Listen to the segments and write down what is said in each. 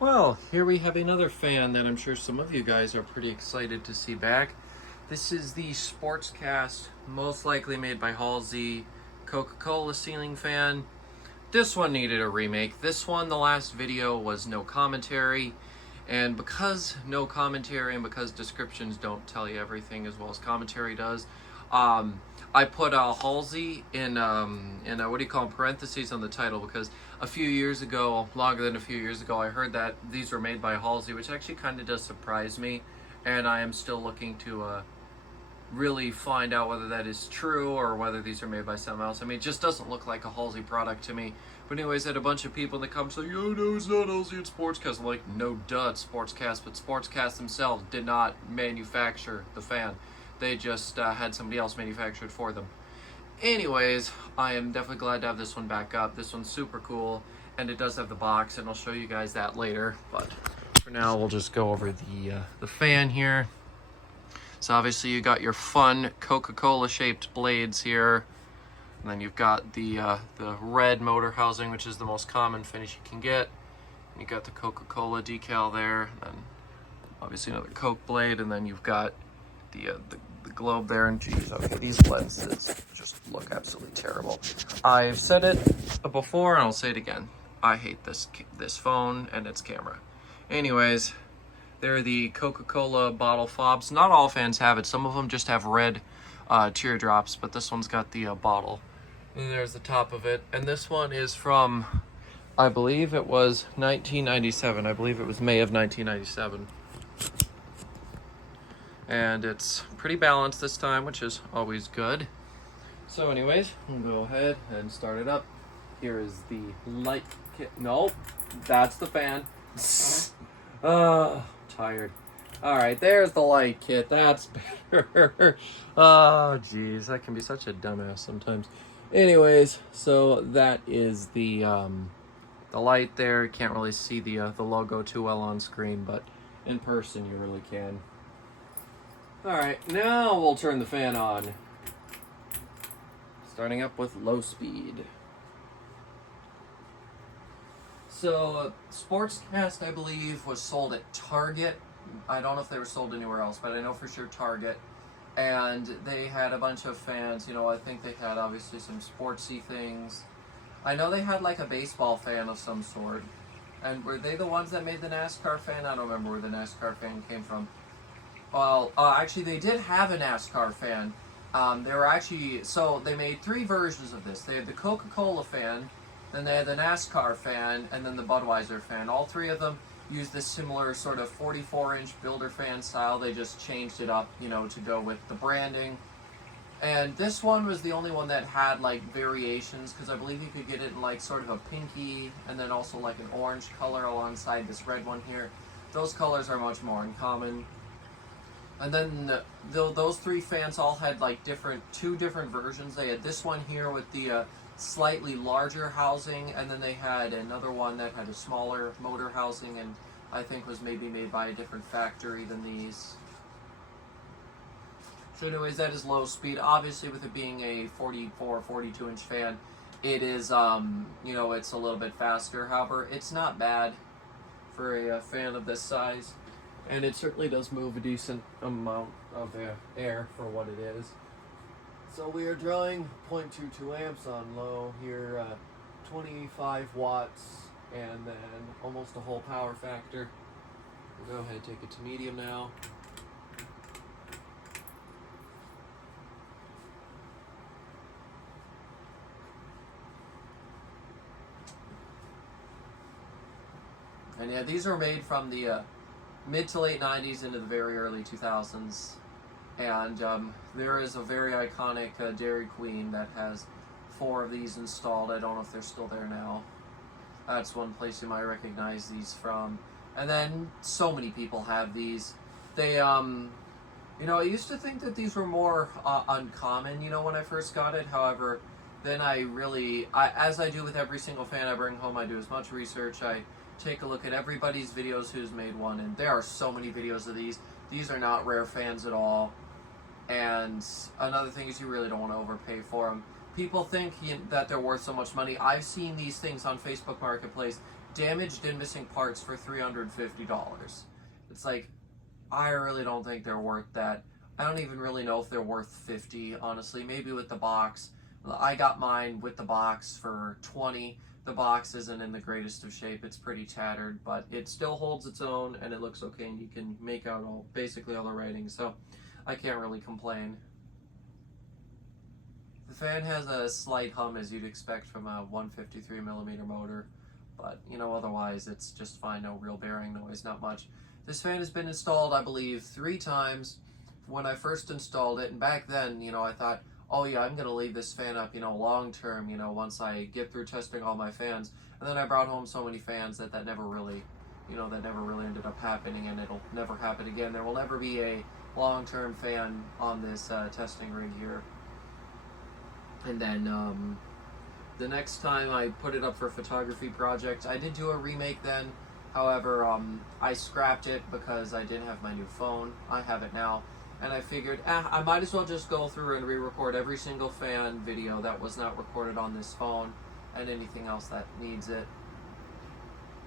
Well, here we have another fan that I'm sure some of you guys are pretty excited to see back. This is the Sportscast, most likely made by Halsey, Coca-Cola ceiling fan. This one needed a remake. This one, the last video was no commentary. And because no commentary and because descriptions don't tell you everything as well as commentary does, I put Halsey in what do you call them, parentheses on the title, because a few years ago, longer than a few years ago, I heard that these were made by Halsey, which actually kind of does surprise me, and I am still looking to really find out whether that is true or whether these are made by someone else. I mean, it just doesn't look like a Halsey product to me. But anyways, I had a bunch of people in the comments saying, "Oh no, it's not Halsey, it's Sportscast." I'm like, no, duh, it's Sportscast. But Sportscast themselves did not manufacture the fan. They just had somebody else manufacture it for them. Anyways, I am definitely glad to have this one back up. This one's super cool, and it does have the box, and I'll show you guys that later. But for now, we'll just go over the fan here. So obviously you got your fun Coca-Cola shaped blades here. And then you've got the red motor housing, which is the most common finish you can get. And you got the Coca-Cola decal there, and then obviously another Coke blade, and then you've got the globe there. And geez, okay, these lenses just look absolutely terrible. I've said it before, and I'll say it again. I hate this phone and its camera. Anyways, they're the Coca-Cola bottle fobs. Not all fans have it. Some of them just have red teardrops, but this one's got the bottle. And there's the top of it. And this one is from, I believe it was 1997. I believe it was May of 1997. And it's pretty balanced this time, which is always good. So anyways, we'll go ahead and start it up. Here is the light kit. No, that's the fan. Tired. Alright, there's the light kit. That's better. Oh, jeez. I can be such a dumbass sometimes. Anyways, so that is the light there. You can't really see the logo too well on screen, but in person you really can. Alright, now we'll turn the fan on. Starting up with low speed. So, Sportscast, I believe, was sold at Target. I don't know if they were sold anywhere else, but I know for sure Target. And they had a bunch of fans. You know, I think they had obviously some sportsy things. I know they had like a baseball fan of some sort. And were they the ones that made the NASCAR fan? I don't remember where the NASCAR fan came from. Well, actually, they did have a NASCAR fan. They were actually, so they made three versions of this. They had the Coca-Cola fan, then they had the NASCAR fan, and then the Budweiser fan. All three of them used this similar sort of 44-inch builder fan style. They just changed it up, you know, to go with the branding. And this one was the only one that had, like, variations, because I believe you could get it in, like, sort of a pinky, and then also, like, an orange color alongside this red one here. Those colors are much more uncommon. And then those three fans all had, like, two different versions. They had this one here with the slightly larger housing, and then they had another one that had a smaller motor housing, and I think was maybe made by a different factory than these. So anyways, that is low speed. Obviously, with it being a 44, 42-inch fan, it is, you know, it's a little bit faster. However, it's not bad for a fan of this size, and it certainly does move a decent amount of air for what it is. So we are drawing 0.22 amps on low here, 25 watts, and then almost a whole power factor. We'll go ahead and take it to medium now. And yeah, these were made from the mid to late 90s into the very early 2000s. And there is a very iconic Dairy Queen that has 4 of these installed. I don't know if they're still there now. That's one place you might recognize these from. And then so many people have these. They, you know, I used to think that these were more uncommon, you know, when I first got it. However, then as I do with every single fan I bring home, I do as much research. I take a look at everybody's videos who's made one, and there are so many videos of these. These are not rare fans at all. And another thing is you really don't want to overpay for them. People think that they're worth so much money. I've seen these things on Facebook Marketplace damaged and missing parts for $350. It's like, I really don't think they're worth that. I don't even really know if they're worth 50, honestly. Maybe with the box. I got mine with the box for 20. The box isn't in the greatest of shape. It's pretty tattered, but it still holds its own and it looks okay, and you can make out basically all the writing, so I can't really complain. The fan has a slight hum, as you'd expect from a 153mm motor, but otherwise it's just fine. No real bearing noise, not much. This fan has been installed, I believe, 3 times when I first installed it, and back then, I thought, oh yeah, I'm gonna leave this fan up, long term, once I get through testing all my fans. And then I brought home so many fans that never really, that never really ended up happening, and it'll never happen again. There will never be a long-term fan on this testing rig here. And then the next time I put it up for a photography project, I did do a remake then. However, I scrapped it because I didn't have my new phone. I have it now. And I figured, I might as well just go through and re-record every single fan video that was not recorded on this phone, and anything else that needs it.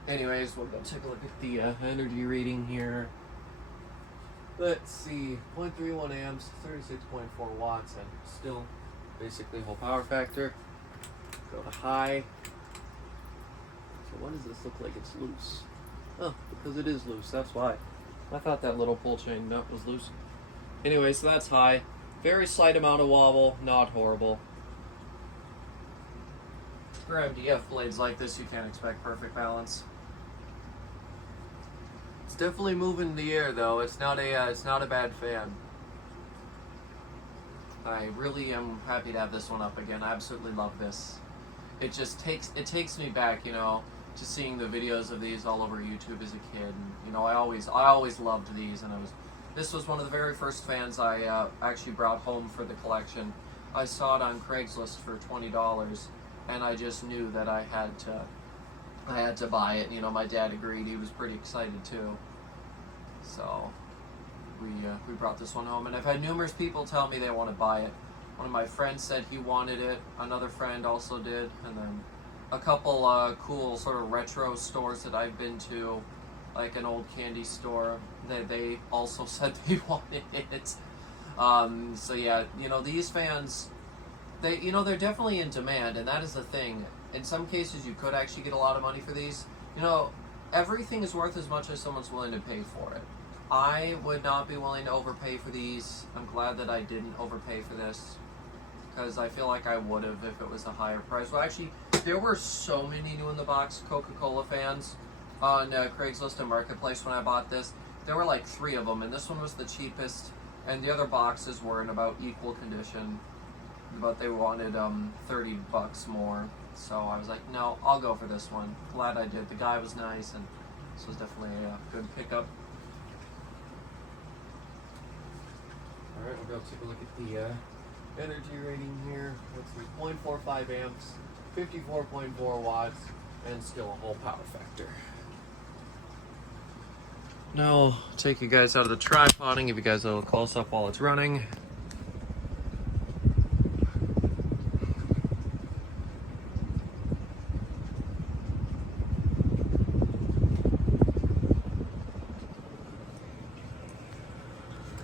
Anyways, we'll go take a look at the energy reading here. Let's see, 0.31 amps, 36.4 watts, and still basically whole power factor. Go to high. So why does this look like it's loose? Oh, because it is loose, that's why. I thought that little pull chain nut was loose. Anyway, so that's high. Very slight amount of wobble, not horrible. For MDF blades like this, you can't expect perfect balance. It's definitely moving in the air, though. It's not a bad fan. I really am happy to have this one up again. I absolutely love this. It takes me back, to seeing the videos of these all over YouTube as a kid. And, I always loved these, and this was one of the very first fans I actually brought home for the collection. I saw it on Craigslist for $20, and I just knew that I had to buy it. My dad agreed. He was pretty excited too. So we brought this one home, and I've had numerous people tell me they want to buy it. One of my friends said he wanted it. Another friend also did, and then a couple cool sort of retro stores that I've been to, like an old candy store, they also said they wanted it. So yeah, these fans, they're definitely in demand, and that is the thing. In some cases, you could actually get a lot of money for these. Everything is worth as much as someone's willing to pay for it. I would not be willing to overpay for these. I'm glad that I didn't overpay for this, because I feel like I would have if it was a higher price. Well, actually, there were so many new in the box Coca-Cola fans on Craigslist and Marketplace when I bought this. There were like 3 of them, and this one was the cheapest, and the other boxes were in about equal condition, but they wanted $30 more. So I was like, no, I'll go for this one. Glad I did. The guy was nice, and this was definitely a good pickup. Alright, we'll go take a look at the energy rating here. Let's see, 0.45 amps, 54.4 watts, and still a whole power factor. Now I'll take you guys out of the tripod and give you guys a little close-up while it's running.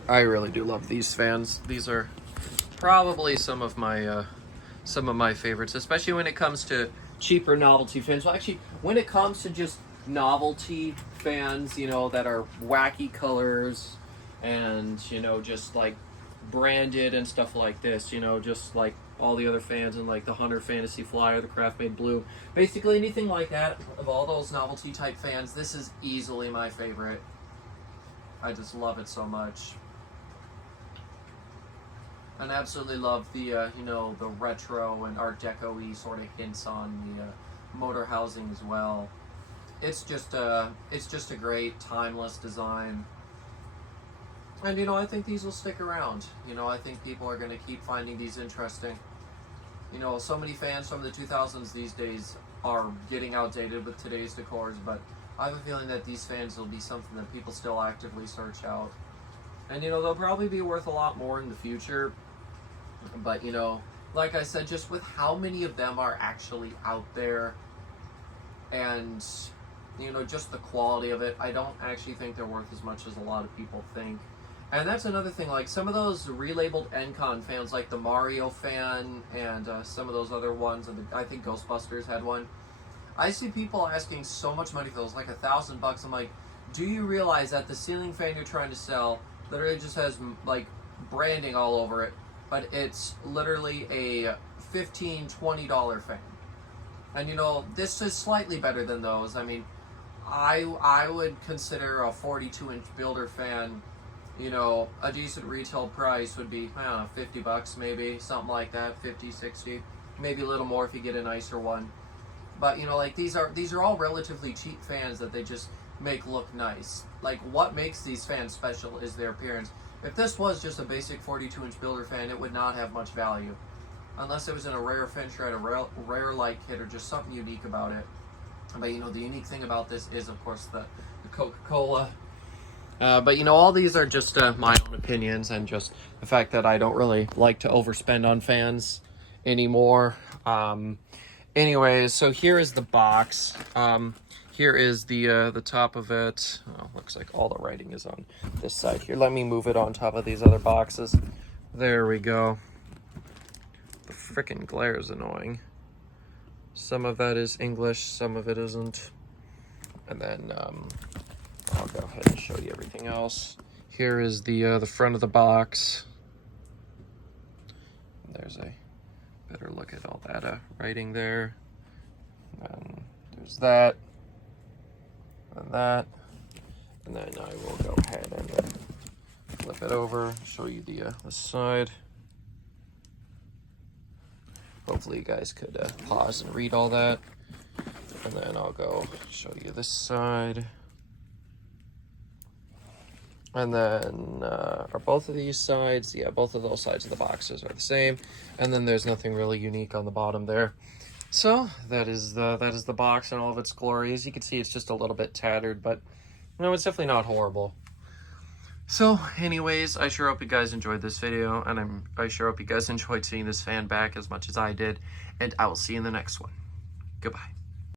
I really do love these fans. These are probably some of my favorites, especially when it comes to cheaper novelty fans. Well, actually, when it comes to just novelty fans, that are wacky colors and, just like branded and stuff like this, just like all the other fans and like the Hunter Fantasy Flyer, the Craft Made Blue, basically anything like that, of all those novelty type fans, this is easily my favorite. I just love it so much. And absolutely love the, the retro and Art Deco-y sort of hints on the motor housing as well. It's just a great timeless design. And, I think these will stick around. I think people are going to keep finding these interesting. So many fans from the 2000s these days are getting outdated with today's decors, but I have a feeling that these fans will be something that people still actively search out. And, they'll probably be worth a lot more in the future. But, like I said, just with how many of them are actually out there, and you know, just the quality of it. I don't actually think they're worth as much as a lot of people think. And that's another thing, like some of those relabeled Encon fans, like the Mario fan and some of those other ones, and I think Ghostbusters had one. I see people asking so much money for those, like $1,000. I'm like, do you realize that the ceiling fan you're trying to sell literally just has like branding all over it, but it's literally a $15, $20 fan? And you know, this is slightly better than those. I mean, I would consider a 42-inch builder fan, you know, a decent retail price would be, I don't know, $50 maybe, something like that, 50, 60, maybe a little more if you get a nicer one. But you know, like these are all relatively cheap fans that they just make look nice. Like what makes these fans special is their appearance. If this was just a basic 42-inch builder fan, it would not have much value. Unless it was in a rare finish or at a rare light kit or just something unique about it. But you know, the unique thing about this is, of course, the Coca-Cola. But you know, all these are just my own opinions and just the fact that I don't really like to overspend on fans anymore. Anyways, so here is the box. Here is the top of it. Oh, looks like all the writing is on this side here. Let me move it on top of these other boxes. There we go. The frickin' glare is annoying. Some of that is English, some of it isn't. And then I'll go ahead and show you everything else. Here is the front of the box. There's a better look at all that writing there. And there's that, and that. And then I will go ahead and flip it over, show you the side. Hopefully you guys could pause and read all that. And then I'll go show you this side. And then are both of these sides, yeah, both of those sides of the boxes are the same. And then there's nothing really unique on the bottom there. So that is the box in all of its glory. As you can see, it's just a little bit tattered, but no, it's definitely not horrible. So anyways, I sure hope you guys enjoyed this video, and I sure hope you guys enjoyed seeing this fan back as much as I did, and I will see you in the next one. Goodbye.